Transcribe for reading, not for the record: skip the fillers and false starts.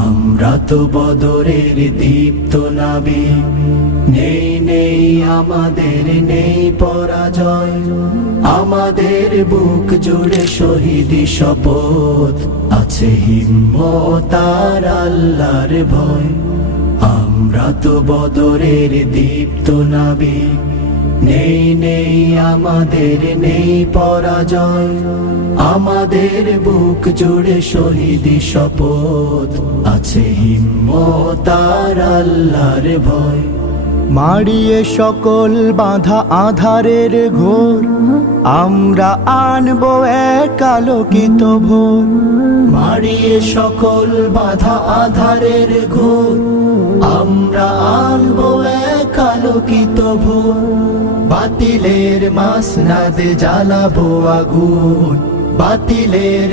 আমরা তো বদরের দীপ্ত নাবিক, নেই নেই আমাদের নেই পরাজয়। আমাদের বুক জুড়ে শহীদি শপথ, আছে হিম্মত আর আল্লাহর ভয়। আমরা তো বদরের দীপ্ত নাবিক, নেই নেই আমাদের নেই পরাজয়। আমাদের বুক জুড়ে শহীদি শপথ, আছে হিম্মত আর আল্লাহর ভয়। মারিয়ে সকল বাঁধা আধারের ঘোর, আমরা আনবো এক আলোকিত ভোর। মারিয়ে সকল বাধা আধারের ঘোর, আমরা আনবো এক আলোকিত ভোর। বাতিলের মাসনাদে জ্বালাবো আগুন, বাতিলের